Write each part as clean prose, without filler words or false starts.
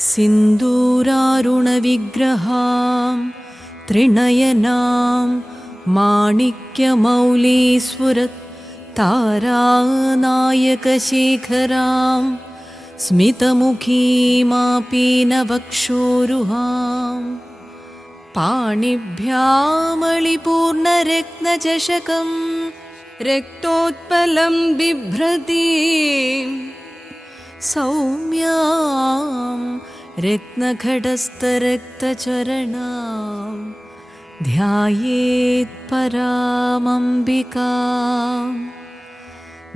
सिन्दूरारुणविग्रहां त्रिनयनां माणिक्यमौलीस्फुरत् तारानायकशेखरां स्मितमुखीमापीनवक्षोरुहां पाणिभ्यामलिपूर्णरत्नचषकं रक्तोत्पलं बिभ्रतीं सौम्यां रत्नखडस्थरक्तचरणां ध्यायेत् परामम्बिकां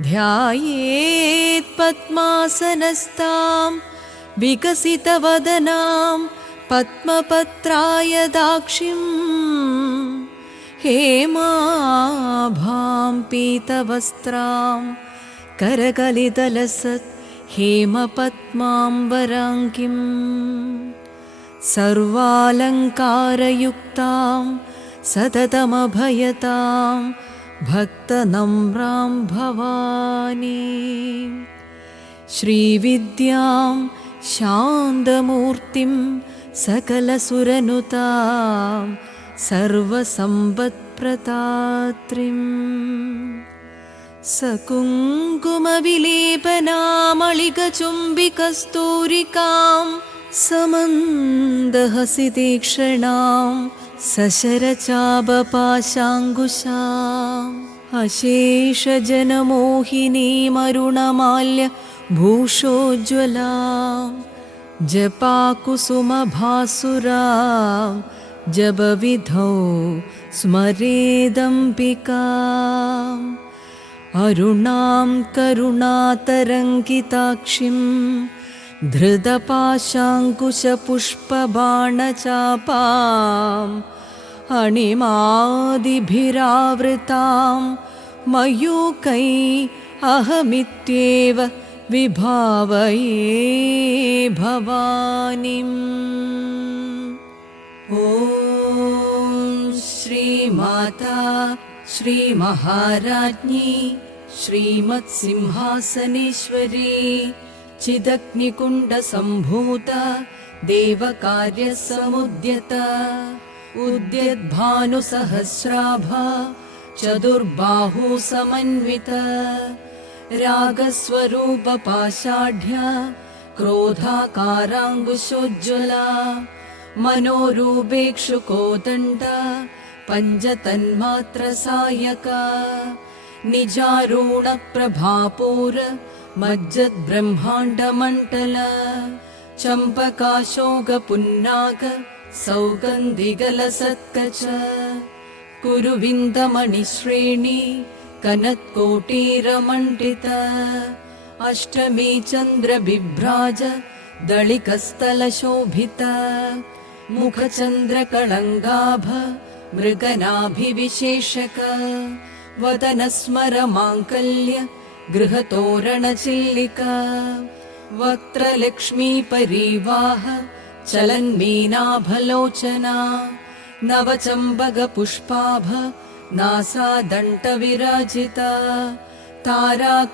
ध्यायेत् पद्मासनस्तां विकसितवदनां पद्मपत्रायदाक्षिं हेमाभां पीतवस्त्रां करकलितलसत् हेमपद्माम्बराङ्गीं सर्वालङ्कारयुक्तां सततमभयतां भक्तनम्रां भवानीं श्रीविद्यां शान्तमूर्तिं सकलसुरनुतां सर्वसम्पत्प्रदात्रीं सकुङ्कुमविलेपनामलिकचुम्बिकस्तूरिकां समन्दहसितीक्ष्णां सशरचापपाशाङ्कुशाम् अशेषजनमोहिनीमरुणमाल्यभूषोज्ज्वलां जपाकुसुमभासुरां जपविधौ स्मरेदम्बिकाम् अरुणां करुणातरङ्गिताक्षिं धृतपाशाङ्कुशपुष्पबाणचापाम् अणिमादिभिरावृतां मयूकै अहमित्येव विभावये भवानीम्। ॐ श्रीमाता श्रीमहाराज्ञी श्रीमत्सिंहासनेश्वरी चिदग्निकुण्डसम्भूता देवकार्यसमुद्यता उद्यद्भानुसहस्राभा चतुर्बाहुसमन्विता रागस्वरूपपाषाढ्या क्रोधाकाराङ्कुशोज्ज्वला मनोरूपेक्षुकोदण्डा पञ्चतन्मात्रसायका निजारूढप्रभापूर मज्जद्ब्रह्माण्डमण्डला चम्पकाशोकपुन्नाग सौगन्धिगलसत्कच कुरुविन्दमणिश्रेणी कनत्कोटीरमण्डिता अष्टमी चन्द्रबिभ्राज दळिकस्थलशोभिता मुखचन्द्रकळङ्गाभ मृगनाभिविशेषक वदनस्मरमाङ्गल्य गृहतोरणचिल्लिका वक्त्रलक्ष्मीपरीवाह चलन्मीनाभलोचना नवचम्बकपुष्पाभ नासादण्डविराजिता ताराकान्तितिरस्कारी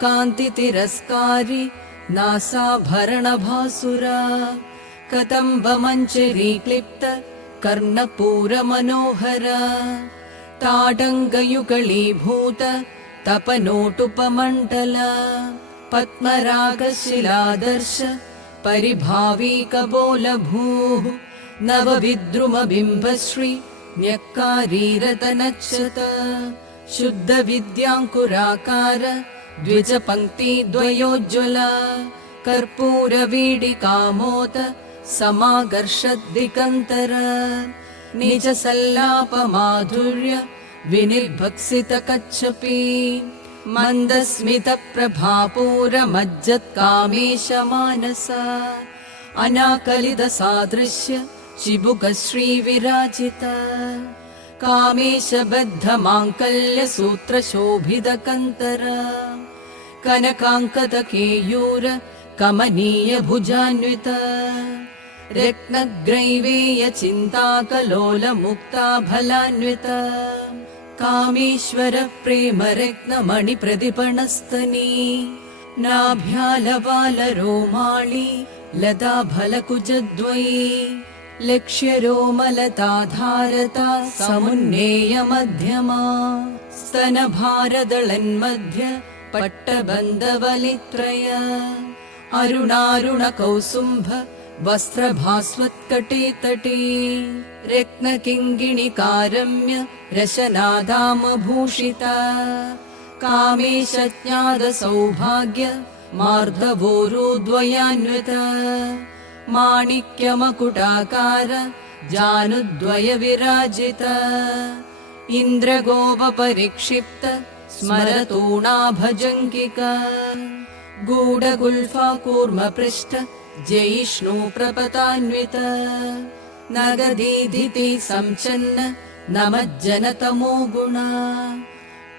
नासाभरणभासुरा कदम्बमञ्जरीक्लिप्त कर्णपूरमनोहरा ताडङ्गयुगलीभूत तपनोटुपमण्डला पद्मरागशिलादर्श परिभावीकबोलभूः नवविद्रुमबिम्बश्री न्यक्कारीरतनच्छत शुद्धविद्याङ्कुराकार द्विजपङ्क्तिद्वयोज्ज्वला कर्पूरवीडिकामोद समाकर्षद्दिगन्तरा निजसल्लापमाधुर्य विनिर्भक्सितकच्छपी मन्दस्मितप्रभापूरमज्जत्कामेशमानसा अनाकलितसादृश्य चिबुकश्रीविराजिता कामेशबद्धमाङ्गल्यसूत्रशोभितकन्तरा कनकाङ्कतकेयूर कमनीयभुजान्विता रत्नग्रैवेयचिन्ताकलोलमुक्ताफलान्विता कामेश्वरप्रेमरत्नमणिप्रतिपणस्तनी नाभ्यालवालरोमाळी लता फलकुजद्वयी लक्ष्यरोमलताधारता समुन्नेय मध्यमा स्तनभारदळन्मध्य पट्टबन्धवलित्रय अरुणारुणकौसुम्भ वस्त्रभास्वत्कटे तटे रत्नकिङ्गिणिकारम्य रशनादामभूषिता कामेशज्ञातसौभाग्य मार्धवोरुद्वयान्विता माणिक्यमकुटाकार जानुद्वय विराजिता इन्द्रगोपपरिक्षिप्त स्मरतूणाभजङ्गिका गूढगुल्फा कूर्मपृष्ठ जयिष्णु प्रपतान्विता नगदीधिते संचन्न नमज्जनतमो गुणा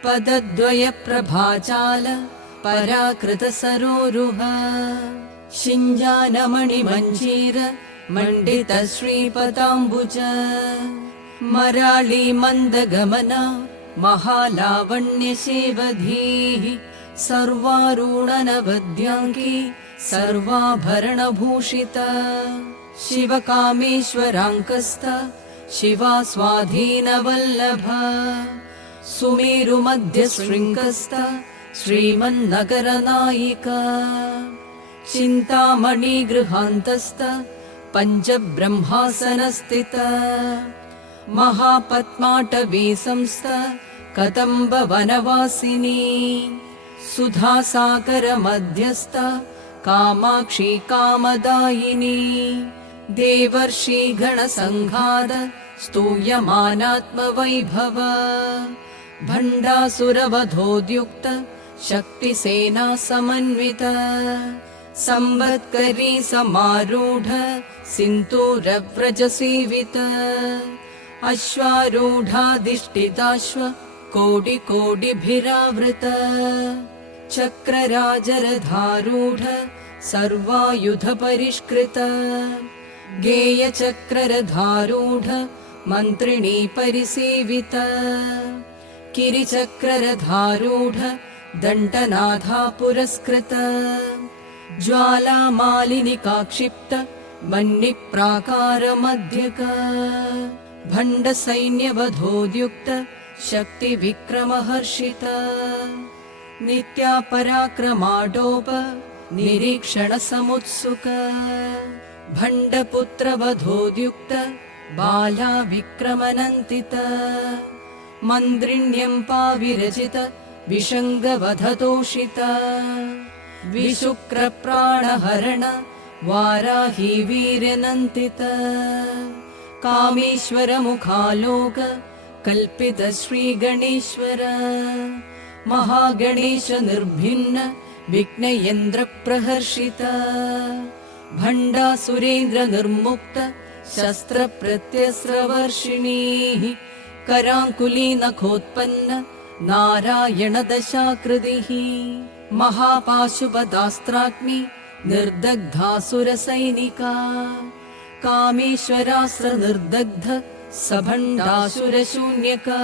पदद्वय प्रभाचाल पराकृतसरोरुह शिञ्जानमणिमञ्जीर मण्डित श्रीपदाम्बुज मराळी मन्दगमना महालावण्यसेवधीः सर्वारूढनवद्याङ्गी सर्वाभरणभूषिता शिवकामेश्वराङ्कस्थ शिवा स्वाधीनवल्लभा सुमेरुमध्यशृङ्गस्थ श्रीमन्नगरनायिका चिन्तामणिगृहान्तस्थ पञ्चब्रह्मासनस्थिता महापद्माटवी संस्थ कदम्बवनवासिनी सुधासागरमध्यस्थ कामाक्षी कामदायिनी देवर्षिगणसङ्घात स्तूयमानात्मवैभव भण्डासुरवधोद्युक्त शक्तिसेना समन्विता संवत्करी समारूढ सिन्दूरव्रजसेविता अश्वारूढाधिष्ठिताश्व कोटिकोटिभिरावृता चक्रराजरधारूढ सर्वायुधपरिष्कृता गेयचक्ररधारूढ मन्त्रिणी परिसेविता किरिचक्ररधारूढ दण्डनाथा पुरस्कृता ज्वालामालिनिकाक्षिप्त मन्निप्राकारमध्यका भण्डसैन्यवधोद्युक्त शक्तिविक्रमहर्षिता नित्या पराक्रमाडोप निरीक्षणसमुत्सुका भण्डपुत्रवधोद्युक्त बाला विक्रमनन्दिता मन्त्रिण्यम्पाविरचित विषङ्गवधतोषिता विशुक्रप्राणहरण वाराही वीर्यनन्दिता कामेश्वरमुखालोक कल्पित श्रीगणेश्वर महागणेश निर्भिन्न विघ्नयन्द्रप्रहर्षिता भण्डासुरेन्द्र निर्मुक्त शस्त्रप्रत्यस्त्रवर्षिणी कराङ्कुली नखोत्पन्न नारायण दशाकृतिः महापाशुपदास्त्राग्नि निर्दग्धासुरसैनिका कामेश्वरास्त्र निर्दग्ध सभण्डासुरशून्यका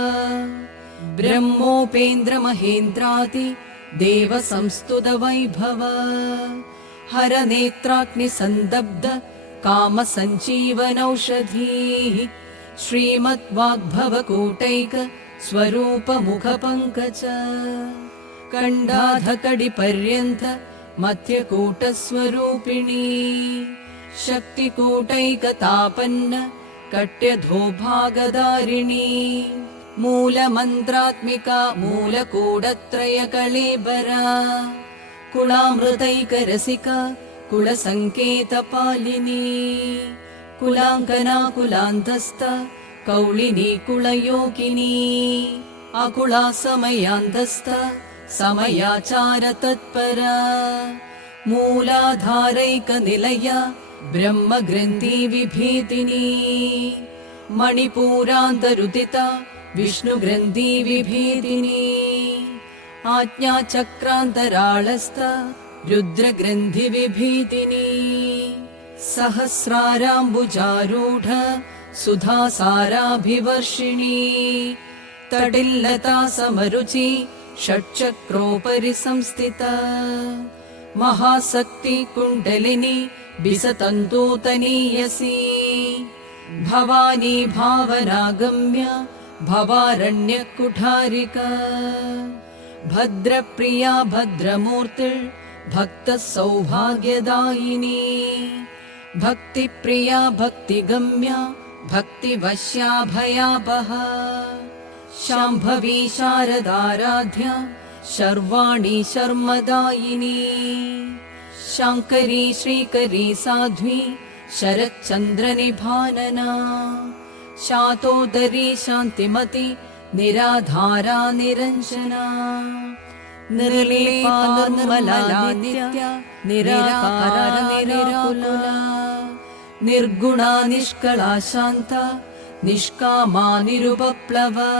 ब्रह्मोपेन्द्र महेन्द्रादि देव संस्तुत वैभव हर नेत्राग्नि संदब्ध काम संजीवनौषधीः श्रीमद्वाग्भवकूटैक स्वरूप मुख पंकज कंडाधकड़ि पर्यंत मध्यकूट स्वरूपिणी शक्तिकूटैकतापन्न कट्यधोभागदारिणी मूलमन्त्रात्मिका मूलकूटत्रय कलेबरा कुलामृतैकरसिका कुलसंकेतपालिनी कुलांकना कुलांतस्थ कौलिनी कुलयोगिनी अकुला समयांतस्थ समयाचार तत्परा मूलाधारैक निलया ब्रह्म ग्रंथि विभीतिनी मणिपूरान्तरुदिता विष्णु ग्रंथि विभीतिनी आज्ञा चक्रान्तराळस्थ रुद्र ग्रंथि विभीतिनी सहस्राराम्बुजारूढ सुधासाराभिवर्षिणी तडिल्लता समरुचि षट्चक्रोपरि संस्थिता महाशक्ति कुण्डलिनी बिसतन्तूतनीयसी भवानी भावनागम्य भवारण्यकुठारिका भद्रप्रिया भद्रमूर्तिर्भक्तः सौभाग्यदायिनी भक्तिप्रिया भक्तिगम्या भक्तिवश्या भयापहा शाम्भवी शारदाराध्या शर्वाणि शर्मदायिनी शाङ्करी श्रीकरी साध्वी शरच्चन्द्रनिभानना शातोदरी शान्तिमती निराधारा निरञ्जना निर्लेपा निर्मला नित्या निराकारा निराकुला निर्गुणा निष्कला शान्ता निष्कामा निरुपप्लवा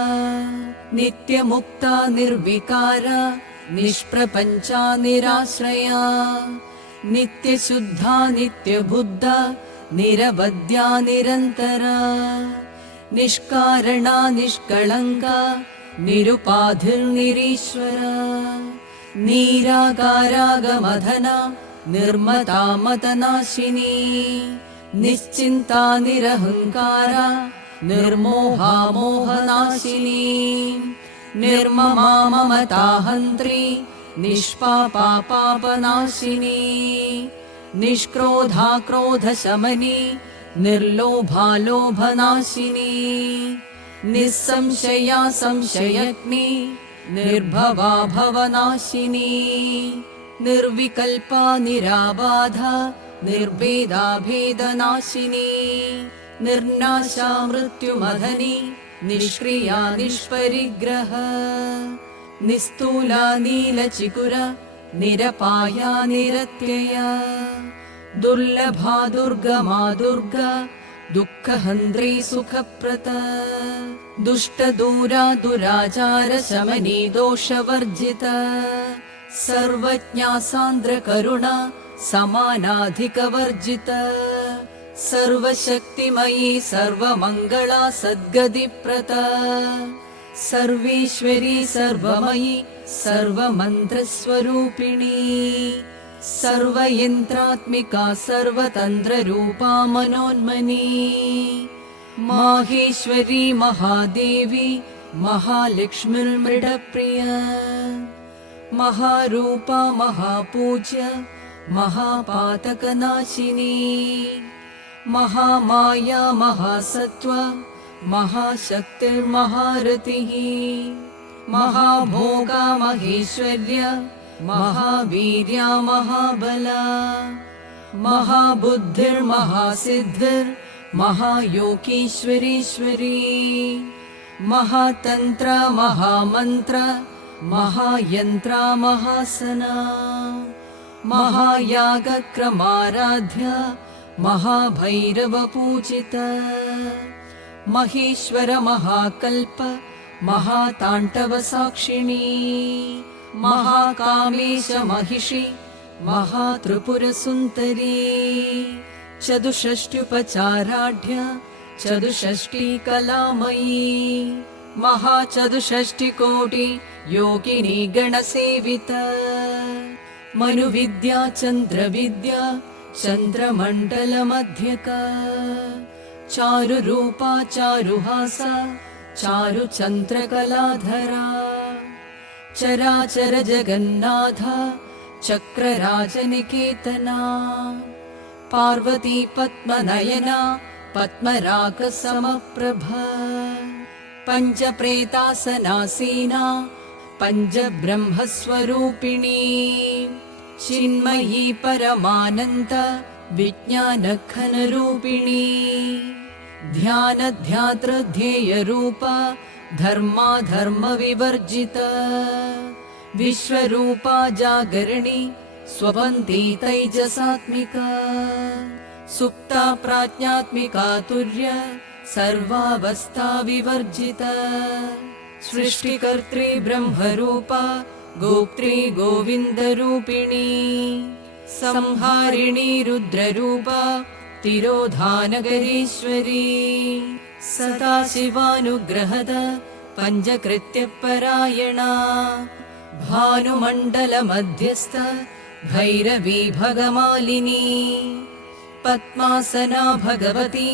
नित्यमुक्ता निर्विकारा निष्प्रपञ्चा निराश्रया नित्यशुद्धा नित्यबुद्धा निरवद्या निरन्तरा निष्कारणा निष्कळङ्का निरुपाधिर्निरीश्वरा निराकारागमधना निर्मता मतनाशिनी निश्चिन्ता निरहङ्कारा निर्मोहा मोहनाशिनी निर्ममा ममताहन्त्री निष्पापा पापनाशिनी निष्क्रोधा क्रोधशमनी निर्लोभा लोभनाशिनी निस्संशया संशयग्नि निर्भवा भवनाशिनी निर्विकल्पा निराबाधा निर्भेदा भेदनाशिनी निर्नाशा मृत्युमधनी निष्क्रिया निष्परिग्रह निस्तूला नीलचिकुरा निरपाया निरत्यया दुर्लभा दुर्गमा दुर्गा दुःखहन्त्री सुखप्रदा दुष्टदूरा दुराचार शमनी दोषवर्जिता सर्वज्ञा सान्द्रकरुणा समानाधिकवर्जिता सर्वशक्तिमयी सर्वमङ्गला सद्गतिप्रदा सर्वेश्वरी सर्वमयी सर्वमन्त्रस्वरूपिणी सर्वयन्त्रात्मिका सर्वतन्त्ररूपा मनोन्मनी माहेश्वरी महादेवी महालक्ष्मीर्मृडप्रिया महारूपा महापूज्य महापातकनाशिनी महामाया महासत्त्वा महाशक्तिर्महारतिः महाभोगा महेश्वर्या महावीर्या महाबला महाबुद्धिर्महासिद्धिर्महायोगीश्वरीश्वरी महातन्त्र महामन्त्र महायन्त्रा महासना महायागक्रमाराध्या महाभैरवपूजिता महेश्वर महाकल्प महाताण्डवसाक्षिणी महाकामेश महिषी महात्रिपुरसुन्दरी चतुष्षष्ट्युपचाराढ्या चतुष्षष्टि कलामयी महाचतुष्षष्टिकोटि योगिनी गणसेविता मनुविद्या चन्द्रविद्या चन्द्रमण्डलमध्यका चारुरूपा चारुहासा चारुचन्द्रकलाधरा चराचर जगन्नाथा चक्रराजनिकेतना पार्वती पद्मनयना पद्मरागसमप्रभा पञ्चप्रेतासनासीना पञ्चब्रह्मस्वरूपिणी चिन्मयी परमानन्द विज्ञानघनरूपिणी ध्यानध्यातृध्येयरूपा धर्माधर्मविवर्जिता विश्वरूपा जागरणी स्वपन्ती तैजसात्मिका सुप्ता प्राज्ञात्मिका तुर्य सर्वावस्था विवर्जिता सृष्टिकर्त्री ब्रह्मरूपा गोप्त्री गोविन्दरूपिणी संहारिणी रुद्ररूपा तिरोधानगरीश्वरी सदाशिवानुग्रहद पञ्चकृत्यपरायणा भानुमण्डलमध्यस्थ भैरवी भगमालिनी पद्मासना भगवती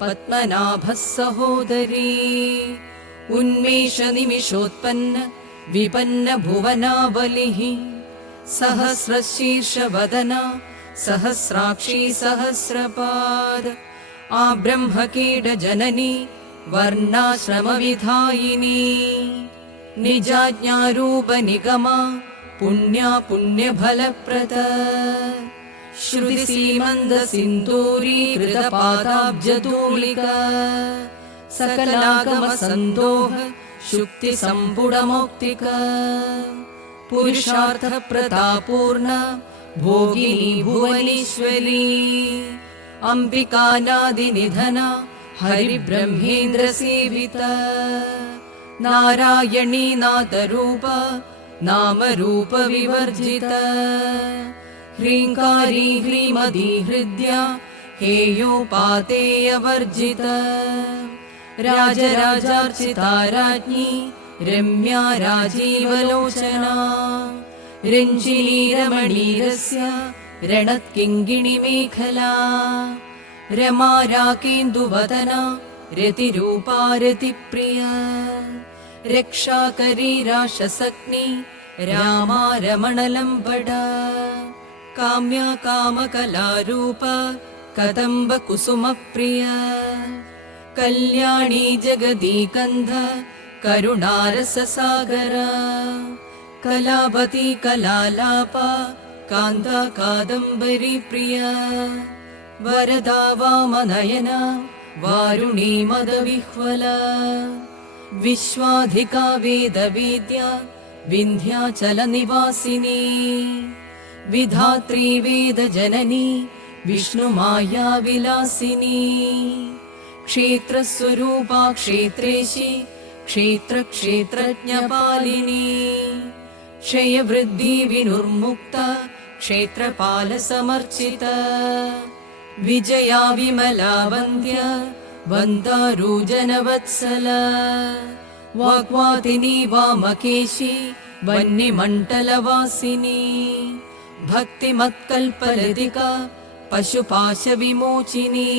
पद्मनाभः सहोदरी उन्मेषनिमिषोत्पन्न विपन्न भुवनावलिः सहस्रशीर्षवदना सहस्राक्षी सहस्रपाद आब्रह्मकीडजननी वर्णाश्रमविधायिनी निजाज्ञारूपनिगमा पुण्या पुण्यफलप्रदा श्रुतिसीमन्दसिन्दूरीकृतपादाब्जधूलिका सकलागमसन्दोह शुक्तिसम्पुटमौक्तिका पुरुषार्थप्रदापूर्णा भोगिनी भुवनेश्वरी अम्बिकानादिनिधना हरिब्रह्मेन्द्रसेविता नारायणी नादरूपा नामरूपविवर्जिता ह्रीङ्कारी ह्रीमदी हृद्या हेयोपातेयवर्जिता राजराजार्चिता राज्ञी रम्या राजीवलोचना रञ्जिनीरमणीरस्य रणत्किङ्गिणिमेखला रमा राकेन्दुवदना रतिरूपा रतिप्रिया रक्षाकरी राशसग्नि रामा रमणलम्बडा काम्या कामकलारूपा कदम्बकुसुमप्रिया कल्याणी जगदीकन्ध करुणारससागरा कलावती कलालापा कान्ता कादम्बरी प्रिया वरदा वामनयना वारुणी मदविह्वला विश्वाधिका वेदवेद्या विन्ध्याचलनिवासिनी विधात्री वेदजननी विष्णुमाया विलासिनी क्षेत्रस्वरूपा क्षेत्रेशी क्षेत्रक्षेत्रज्ञपालिनी क्षयवृद्धि विनुर्मुक्ता क्षेत्रपालसमर्चिता विजया विमला वन्द्या वन्दारूजनवत्सला वाग्वादिनी वामकेशी वह्निमण्डलवासिनी भक्तिमत्कल्पलतिका पशुपाशविमोचिनी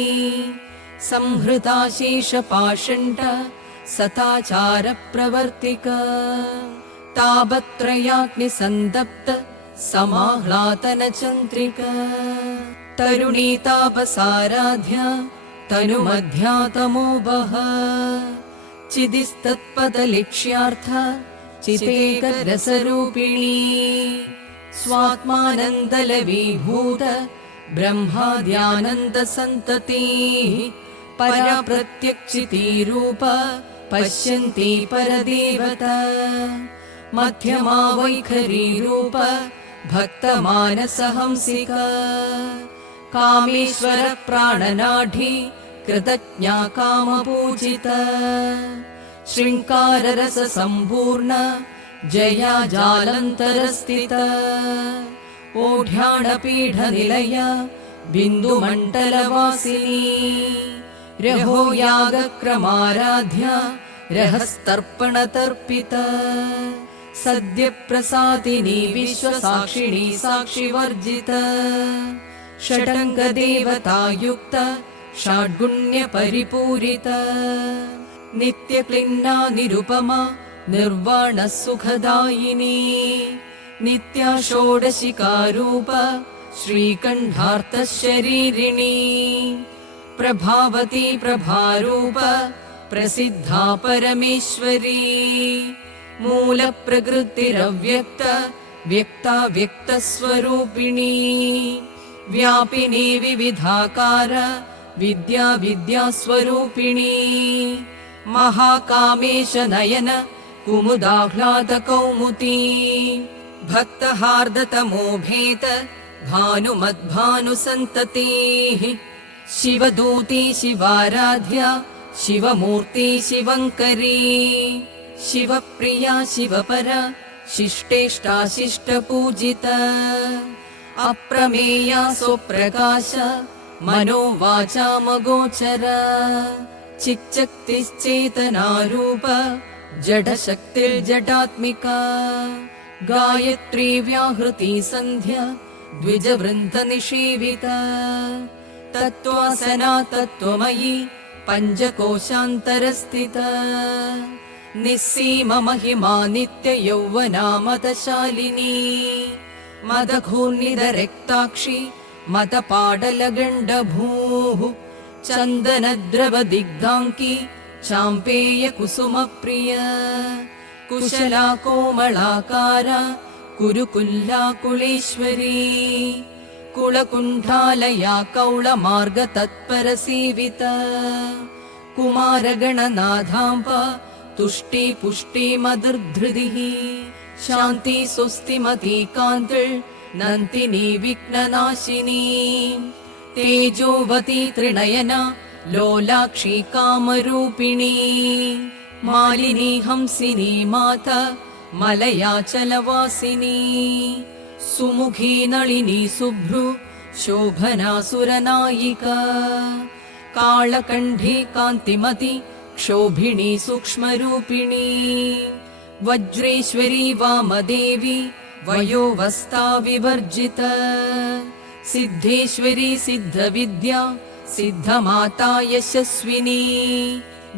संहृता शेषपाषण्ड सताचारप्रवर्तिका तापत्रयाग्निसन्दप्त समाह्लातनचन्द्रिका तरुणी तापसाराध्या तनुमध्या तमोबः चिदिस्तत्पदलिक्ष्यार्थ चितेकरसरूपिणी स्वात्मानन्दलवीभूत ब्रह्माद्यानन्दसन्ततिः परा प्रत्यक्षितीरूप पश्यन्ती परदेवता मध्यमा वैखरीरूप भक्तमानसहंसिका कामेश्वर प्राणनाढी कृतज्ञा कामपूजिता शृङ्गाररससम्पूर्ण जया जालन्तरस्थिता ओढ्याणपीठनिलया बिन्दुमण्डलवासिनी रहो यागक्रमाराध्या रहस्तर्पणतर्पिता सद्यप्रसादिनी विश्वसाक्षिणी साक्षिवर्जिता षडङ्गदेवतायुक्ता षड्गुण्यपरिपूरिता नित्यक्लिन्ना निरुपमा निर्वाणसुखदायिनी नित्या षोडशिकारूप श्रीकण्ठार्थशरीरिणी प्रभावती प्रभारूप प्रसिद्धा परमेश्वरी मूलप्रकृतिरव्यक्त व्यक्ता व्यक्तस्वरूपिणी व्यापिनी विविधाकार विद्या विद्यास्वरूपिणी महाकामेश नयन कुमुदाह्लादकौमुदी भक्तहार्दतमोभेत भानुमद्भानुसन्ततिः शिवदूती शिवाराध्या शिवमूर्ति शिवङ्करी शिवप्रिया शिवपरा शिष्टेष्टा शिष्टपूजिता अप्रमेया सुप्रकाश मनोवाचामगोचरा चिच्चक्तिश्चेतनारूप जडशक्तिर्जडात्मिका गायत्री व्याहृति सन्ध्या द्विजवृन्दनिषेविता तत्त्वासना तत्त्वमयी पञ्चकोशान्तरस्थिता निस्सीममहिमा नित्ययौवना मदशालिनी मदघूर्णिदरक्ताक्षी मदपाडलगण्डभूः चन्दनद्रवदिग्धाङ्की चाम्पेयकुसुमप्रिया कुशला कोमलाकारा कुरुकुल्लाकुलेश्वरी कुलकुण्ठालया कौलमार्गतत्परसेविता कुमारगणनाथाम्ब तुष्टि पुष्टि मधुर्धृतिः शान्ति स्वस्तिमती कान्तिर् नन्तिनी विघ्ननाशिनी तेजोवती त्रिनयना लोलाक्षी कामरूपिणी मालिनी हंसिनी माता मलयाचलवासिनी सुमुखी नलिनी शुभ्रू शोभना सुरनायिका कालकण्ठी कान्तिमती क्षोभिणी सूक्ष्मरूपिणी वज्रेश्वरी वामदेवी वयोवस्था विवर्जिता सिद्धेश्वरी सिद्धविद्या सिद्धमाता यशस्विनी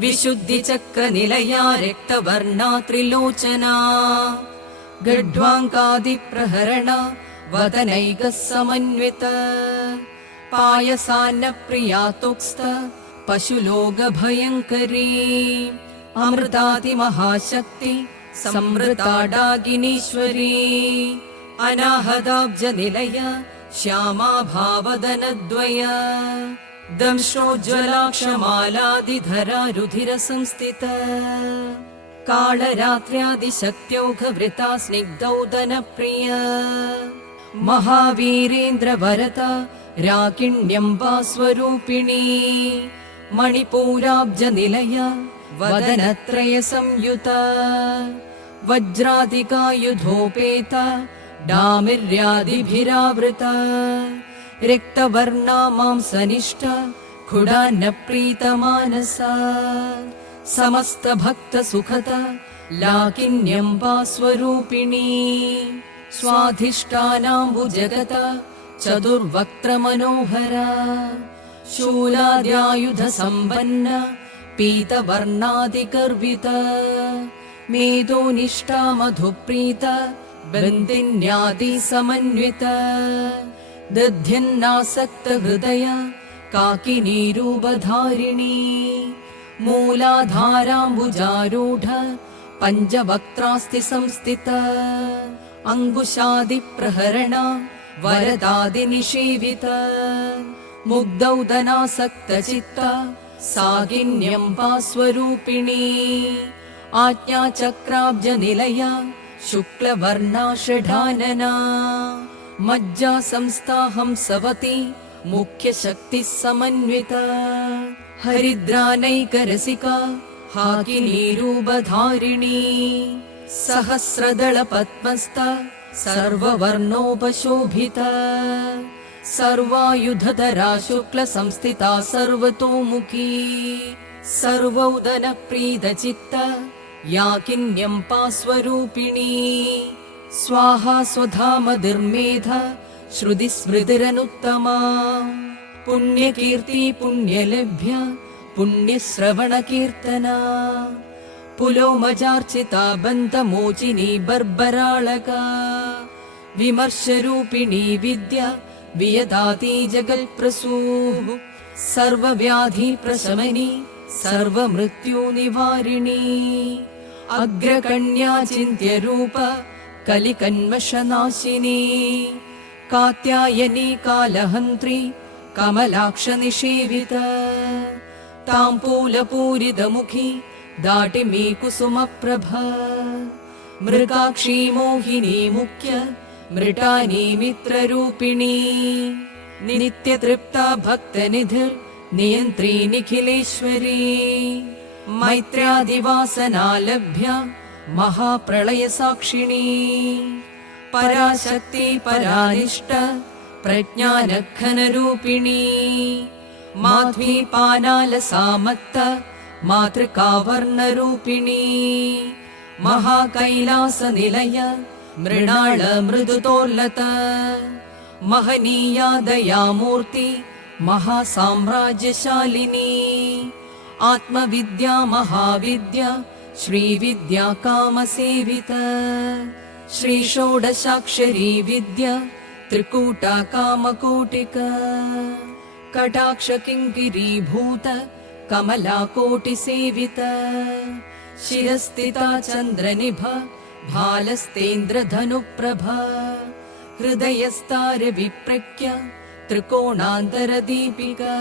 विशुद्धिचक्रनिलया रक्तवर्णा त्रिलोचना गढ्वाङ्कादिप्रहरण वदनैकसमन्विता पायसान्नप्रिया तुक्स्थ पशुलोकभयङ्करी अमृतातिमहाशक्ति संवृता डागिनीश्वरी अनाहताब्जनिलय श्यामा भावदनद्वया दंश्रोज्ज्वलाक्षमालादिधरा रुधिरसंस्थिता कालरात्र्यादिशक्त्यौघवृता स्निग्धौदनप्रिया महावीरेन्द्रवरता राकिण्यम्बा स्वरूपिणी मणिपूराब्जनिलया वदनत्रयसंयुता वज्रादिकायुधोपेता डामिर्यादिभिरावृता रिक्तवर्णा मांसनिष्ठा खुडान्नप्रीतमानसा समस्तभक्तसुखदा लाकिन्यम्बा स्वरूपिणी स्वाधिष्ठानाम्बुजगता चतुर्वक्त्रमनोहरा शूलाद्यायुधसम्पन्ना पीतवर्णादिगर्विता मेधोनिष्ठा मधुप्रीता बृन्दिन्यादिसमन्विता दध्यन्नासक्तहृदया काकिनीरूपधारिणी मूलाधाराम्बुजारूढ पञ्चवक्त्रास्ति संस्थिता अङ्कुशादिप्रहरणा वरदादिनिषेविता मुग्धौदनासक्तचित्ता सागिन्यम्बा स्वरूपिणी आज्ञाचक्राब्जनिलया शुक्लवर्णा षडानना मज्जा संस्था हंसवती मुख्यशक्तिः समन्विता हरिद्रानैकरसिका हाकिनीरूपधारिणी सहस्रदलपद्मस्था सर्ववर्णोपशोभिता सर्वायुधधरा शुक्लसंस्थिता सर्वतोमुखी सर्वौदनप्रीतचित्ता याकिन्यम्बा स्वरूपिणी स्वाहा स्वधामधिर्मेधा श्रुतिस्मृतिरनुत्तमा पुण्यकीर्ति पुण्यलभ्या पुण्यश्रवणकीर्तना पुलोमजार्चिता बन्धमोचिनी बर्बराळका विमर्शरूपिणी विद्या वियदाति जगल्प्रसूः सर्वव्याधिप्रशमनी सर्वमृत्युनिवारिणी अग्रकन्या चिन्त्यरूप कलिकन्मषनाशिनी कात्यायनी कालहन्त्री कमलाक्षनिषेविता ताम्बूलपूरितमुखी दाटिमी कुसुमप्रभा मृगाक्षी मोहिनी मुख्य मृटानी मित्ररूपिणी नित्यतृप्ता भक्तनिधिर् नियन्त्री निखिलेश्वरी मैत्र्यादिवासनालभ्या महाप्रलयसाक्षिणी पराशक्ति परानिष्ठ प्रज्ञानघनरूपिणी माध्वीपानालसामत्त मातृकावर्णरूपिणी महाकैलासनिलय मृणाल मृदुतोल्लता महनीया दयामूर्ति महासाम्राज्यशालिनी आत्मविद्या महाविद्या श्रीविद्या कामसेविता श्रीषोडशाक्षरी विद्या त्रिकूटा कामकोटिका कटाक्षकिङ्किरीभूत कमलाकोटिसेविता शिरस्थिता चन्द्रनिभा भालस्तेन्द्रधनुप्रभा हृदयस्तारविप्रज्ञा त्रिकोणान्तरदीपिका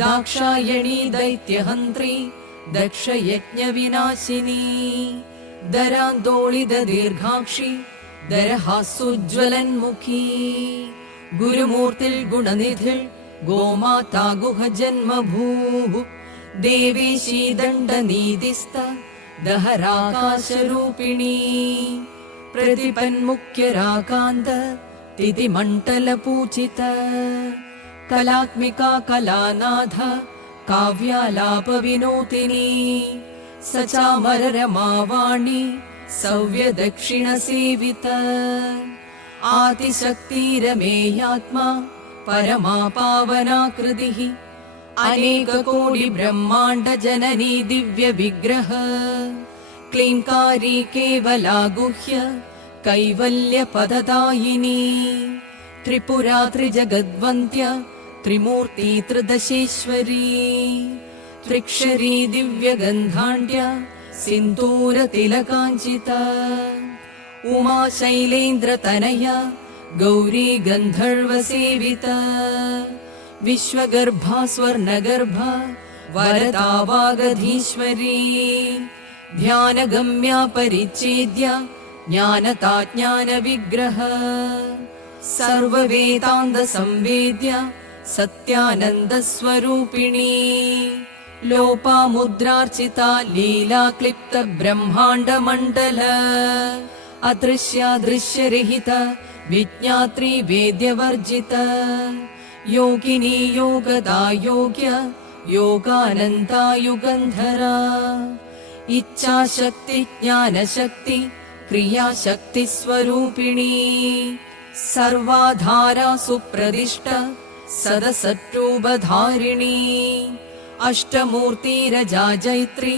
दाक्षायणी दैत्यहन्त्री दक्षयज्ञविनाशिनी दरान्दोलितदीर्घाक्षी दरहासोज्ज्वलन्मुखी गुरुमूर्तिर् गुणनिधिर् गोमाता गुहजन्मभूः देवेशी दण्डनीतिस्ता दहराकाशरूपिणी प्रतिपन्मुख्यराकान्त तिथिमण्डलपूजिता कलात्मिका कलानाथ काव्यालापविनोदिनी सचामररमावाणी सव्यदक्षिणसेविता आदिशक्तिरमेयात्मा परमा पावनाकृतिः अनेककोटिब्रह्माण्डजननी दिव्यविग्रह क्लीङ्कारी केवला गुह्य कैवल्यपददायिनी त्रिपुरा त्रिजगद्वन्द्या त्रिमूर्ति त्रिदशेश्वरी त्रिक्षरी दिव्यगन्धाढ्या सिन्दूरतिलकाञ्चिता उमा शैलेन्द्रतनया गौरी गन्धर्वसेविता विश्वगर्भा स्वर्णगर्भा वरदा वागधीश्वरी ध्यानगम्या परिच्छेद्या ज्ञानता ज्ञानविग्रह सर्ववेदान्तसंवेद्या सत्यानन्दस्वरूपिणी लोपामुद्रार्चिता लीलाक्लिप्तब्रह्माण्डमण्डल अदृश्यादृश्यरहिता विज्ञात्री वेद्यवर्जिता योगिनी योगदा योग्य योगानन्दा युगन्धरा इच्छाशक्ति ज्ञानशक्ति क्रियाशक्ति स्वरूपिणी सर्वाधारा सुप्रदिष्टा सदसत्रूपधारिणी अष्टमूर्तिरजा जैत्री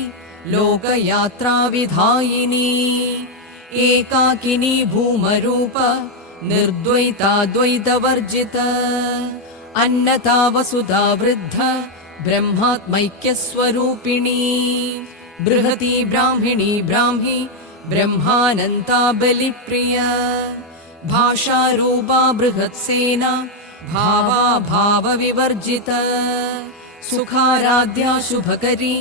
लोकयात्रा विधायिनी एकाकिनी भूमरूप निर्द्वैता द्वैतवर्जिता अन्नता वसुधा वृद्ध ब्रह्मात्मैक्यस्वरूपिणी बृहती ब्राह्मिणी ब्राह्मी ब्रह्मानन्ता बलिप्रिया भाषारूपा बृहत्सेना भावा भावविवर्जिता सुखाराध्या शुभकरी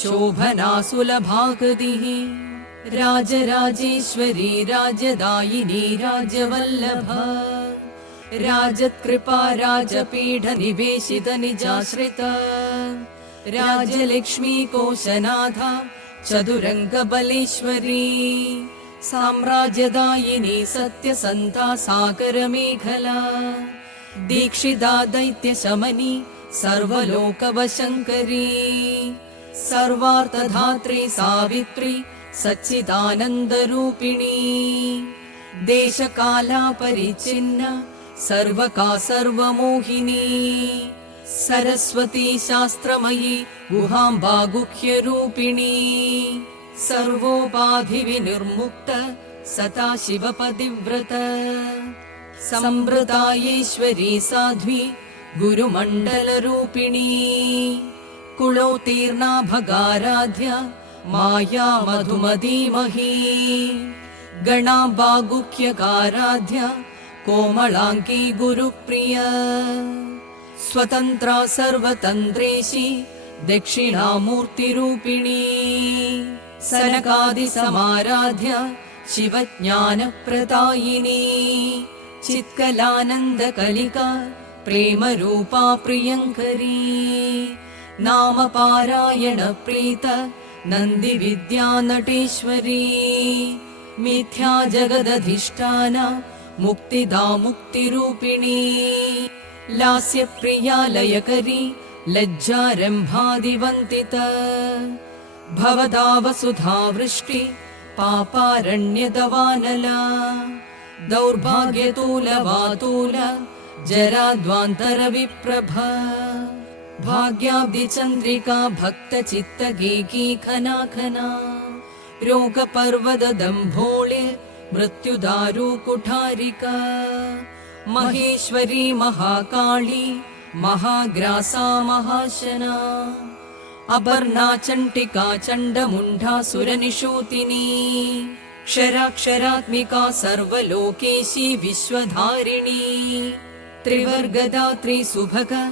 शोभना सुलभाकृतिः राजराजेश्वरी राजदायिनी राजवल्लभा राजत्कृपा राजपीठ निवेशित निजाश्रिता राजलक्ष्मी कोशनाथा चतुरङ्गबलेश्वरी साम्राज्यदायिनी सत्यसन्ता सागरमेखला दीक्षिता दैत्यशमनी सर्वलोकवशङ्करी सर्वार्थधात्री सावित्री सच्चिदानन्दरूपिणी देशकालापरिच्छिन्न सर्वका सर्वमोहिनी सरस्वती शास्त्रमयी गुहाम्बा गुह्यरूपिणी सर्वोपाधिविनिर्मुक्त सदा शिवपतिव्रत संवृतायेश्वरी साध्वी गुरुमण्डलरूपिणी कुलोत्तीर्णा भगाराध्या माया मधुमतीमही गणाम्बा गुह्यकाराध्या कोमलाङ्गी गुरुप्रिया स्वतन्त्रा सर्वतन्त्रेशी दक्षिणामूर्तिरूपिणी सनकादिसमाराध्या शिवज्ञानप्रदायिनी चित्कलानन्दकलिका प्रेमरूपा प्रियङ्करी नामपारायणप्रीत नन्दिविद्या नटेश्वरी मिथ्या जगदधिष्ठान मुक्तिदा मुक्तिरूपिणी लास्यप्रिया लयकरी लज्जारम्भादिवन्दिता भवदा वसुधा वृष्टि पापारण्यदवानला दौर्भाग्यतूलवातूल जराद्वान्तरविप्रभा भाग्याब्धिचन्द्रिका भक्तचित्तगेकी खना खना रोगपर्वतदम्भोळे मृत्युदारु कुठारिका महेश्वरी महाकाली महाग्रासा महाशना अपर्णा चण्डिका चण्डमुण्डा सुरनिशूतिनी क्षराक्षरात्मिका सर्वलोकेशी विश्वधारिणी त्रिवर्गदात्री सुभगा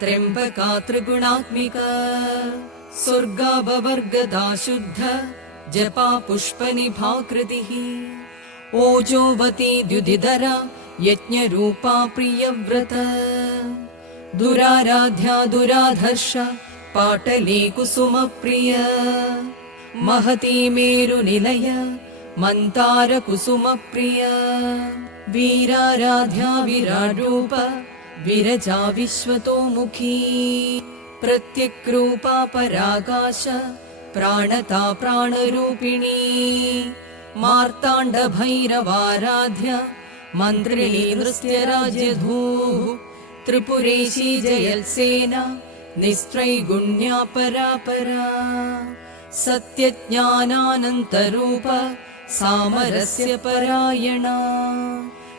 त्र्यम्बका त्रिगुणात्मिका स्वर्गाभवर्गदा शुद्ध जपा पुष्पनिभाकृतिः ओजोवती द्युतिधरा यज्ञरूपा प्रियव्रत दुराराध्या दुराधर्ष पाटली कुसुमप्रिय महती मेरुनिलय मन्तार कुसुमप्रिय वीराराध्या विराट्रूप विरजा विश्वतोमुखी प्रत्यक्रूपा पराकाश प्राणता प्राणरूपिणी मार्ताण्ड भैरवाराध्य मन्त्रिणी नृत्यराजधूः त्रिपुरेशी जयल्सेना निस्त्रैगुण्या परापरा सत्यज्ञानानन्तरूप सामरस्य परायणा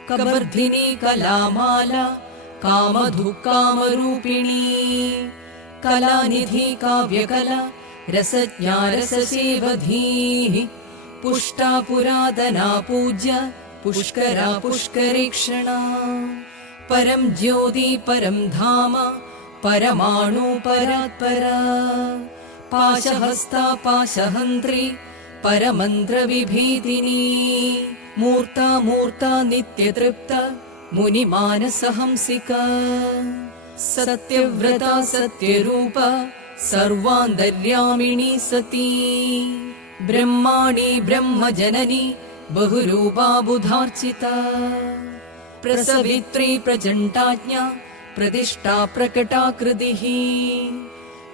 कबर्धिनी कलामाला कामधुकामरूपिणी कलानिधि काव्यकला रसज्ञा रससेवधीः पुष्टा पुरातना पूज्य पुष्करा पुष्करेक्षणा परं ज्योति परं धाम परमाणु परात्परा पाशहस्ता पाशहन्त्री परमन्त्रविभेदिनी मूर्ता मूर्ता नित्यतृप्ता मुनिमानसहंसिका सत्यव्रता सत्यरूपा सर्वान्तर्यामिणी सती ब्रह्माणि ब्रह्मजननी बहुरूपा बुधार्चिता प्रसवित्री प्रचण्डाज्ञा प्रतिष्ठा प्रकटाकृतिः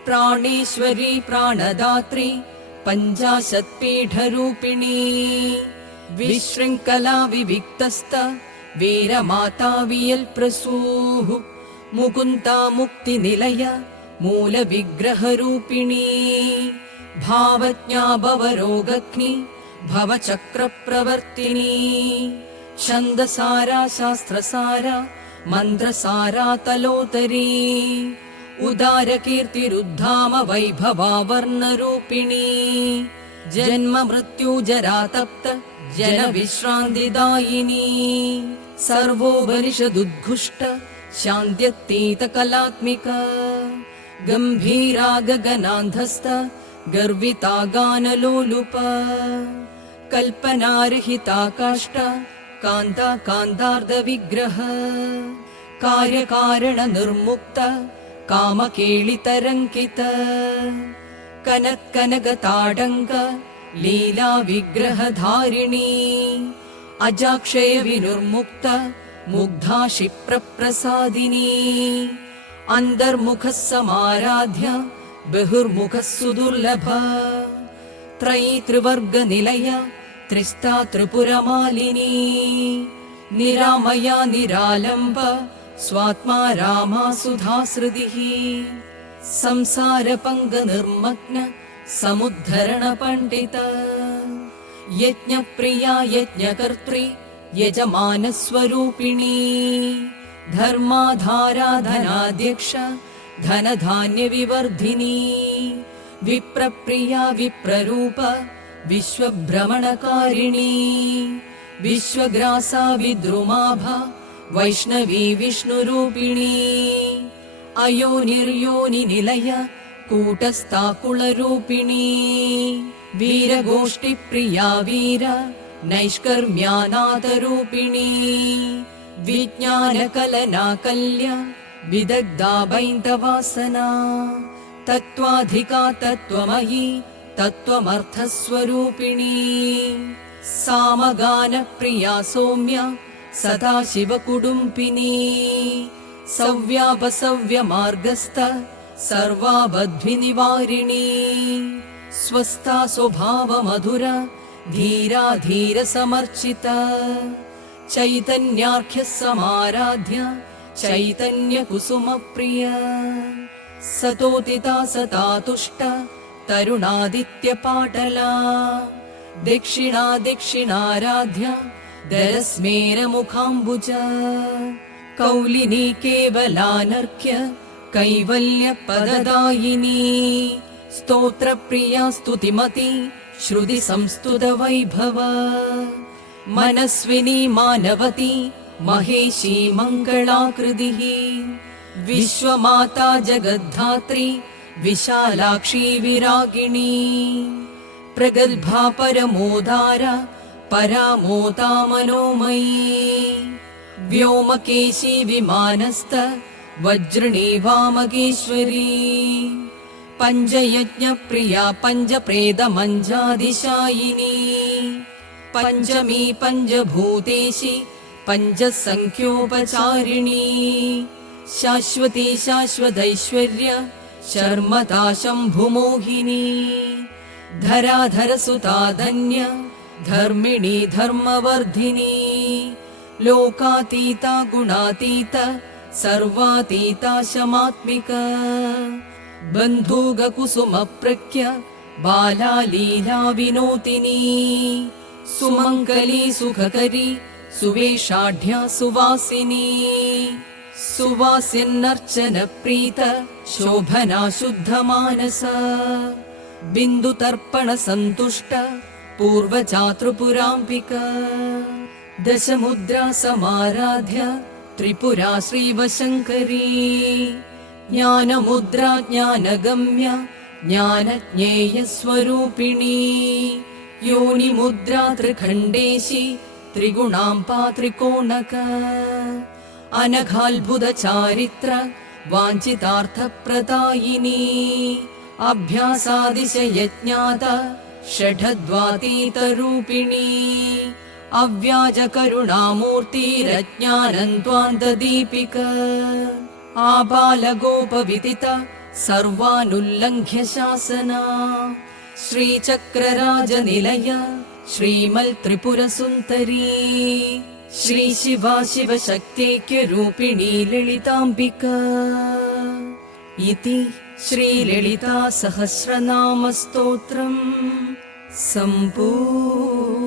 प्राणेश्वरी प्राणदात्री पञ्चाशत्पीठरूपिणी विशृङ्खला विविक्तस्थ वीरमाता वियल्प्रसूः मुकुन्दा मुक्तिनिलय मूलविग्रहरूपिणी भावज्ञा भवरोगग्नि भवचक्रप्रवर्तिनी छन्दसारा शास्त्रसारा मन्त्रसारा तलोतरी उदारकीर्तिरुद्धाम वैभवावर्णरूपिणी जन्म मृत्यु जरातप्त जनविश्रान्तिदायिनी सर्वोपनिषदुद्घुष्ट शान्त्यतीतकलात्मिका गम्भीरा गगनान्धस्थ गर्विता गानलोलुपा कल्पनारहिता काष्ठ कान्ता कान्तार्धविग्रह कार्यकारणनिर्मुक्त कामकेलितरङ्कित कनत्कनकताडङ्क लीला विग्रहधारिणी अजाक्षय विनुर्मुक्त मुग्धा क्षिप्रप्रसादिनी अन्तर्मुखः समाराध्य बहिर्मुखः सुदुर्लभ त्रयी त्रिवर्गनिलय त्रिस्ता त्रिपुरमालिनी निरामया निरालम्ब स्वात्मा रामा सुधासृतिः संसारपङ्गनिर्मग्न समुद्धरण पण्डित यज्ञप्रिया यज्ञकर्त्री यजमानस्वरूपिणी धर्माधारा धनाध्यक्ष धनधान्यविवर्धिनी विप्रप्रिया विप्ररूप विश्वभ्रमणकारिणी विश्वग्रासा विद्रुमाभा वैष्णवी विष्णुरूपिणी अयोनिर्योनिनिलय कूटस्थाकुलरूपिणी वीरगोष्ठिप्रिया वीर नैष्कर्म्यानाथरूपिणी विज्ञानकलनाकल्य विदग्धा बैन्दवासना तत्त्वाधिका तत्त्वमयी तत्त्वमर्थस्वरूपिणी सामगानप्रिया सौम्य सदाशिवकुडुम्बिनी सव्यापसव्यमार्गस्थ सर्वाबध्विनिवारिणी स्वस्था स्वभावमधुर धीरा धीरसमर्चिता चैतन्यार्घ्यः समाराध्य चैतन्यकुसुमप्रिय सतोदिता सता तुष्ट तरुणादित्यपाटला दक्षिणा दक्षिणाराध्य दरस्मेरमुखाम्बुज कौलिनी केवलानर्घ्य कैवल्यपददायिनी स्तोत्रप्रिया स्तुतिमती श्रुतिसंस्तुतवैभव मनस्विनी मानवती महेशी मङ्गलाकृतिः विश्वमाता जगद्धात्री विशालाक्षी विरागिणी प्रगल्भा परमोदारा परामोदा मनोमयी व्योमकेशी विमानस्थ वज्रिणी वामकेश्वरी पञ्चयज्ञप्रिया पञ्चप्रेतमञ्जादिशायिनी पञ्चमी पञ्चभूतेशी पञ्चसङ्ख्योपचारिणी शाश्वती शाश्वतैश्वर्य शर्मता शम्भुमोहिनी धराधरसुता धन्य धर्मिणी धर्मवर्धिनी लोकातीता गुणातीत सर्वातीता शमात्मिका बन्धुगकुसुमप्रज्ञ बाला लीला विनोदिनी सुमङ्गली सुखकरी सुवेशाढ्या सुवासिनी सुवासिन्नर्चन प्रीत शोभना शुद्धमानस बिन्दुतर्पण सन्तुष्ट पूर्वचातृपुराम्बिका दशमुद्रा समाराध्य त्रिपुरा श्रीवशङ्करी ज्ञानमुद्रा ज्ञानगम्य ज्ञानज्ञेयस्वरूपिणी योनिमुद्रा त्रिखण्डेशी त्रिगुणाम्बा त्रिकोणक अनघाद्भुतचारित्र वाञ्छितार्थप्रदायिनी अभ्यासादिशयज्ञात षठद्वातीतरूपिणी अव्याजकरुणामूर्तिरज्ञानन्त्वान्तदीपिका आबालगोपविदित सर्वानुल्लङ्घ्य शासना श्रीचक्रराजनिलय श्रीमल्त्रिपुरसुन्दरी श्रीशिवा शिवशक्त्यैक्यरूपिणी ललिताम्बिका इति श्रीललिता सहस्रनामस्तोत्रम् सम्पूर्णम्।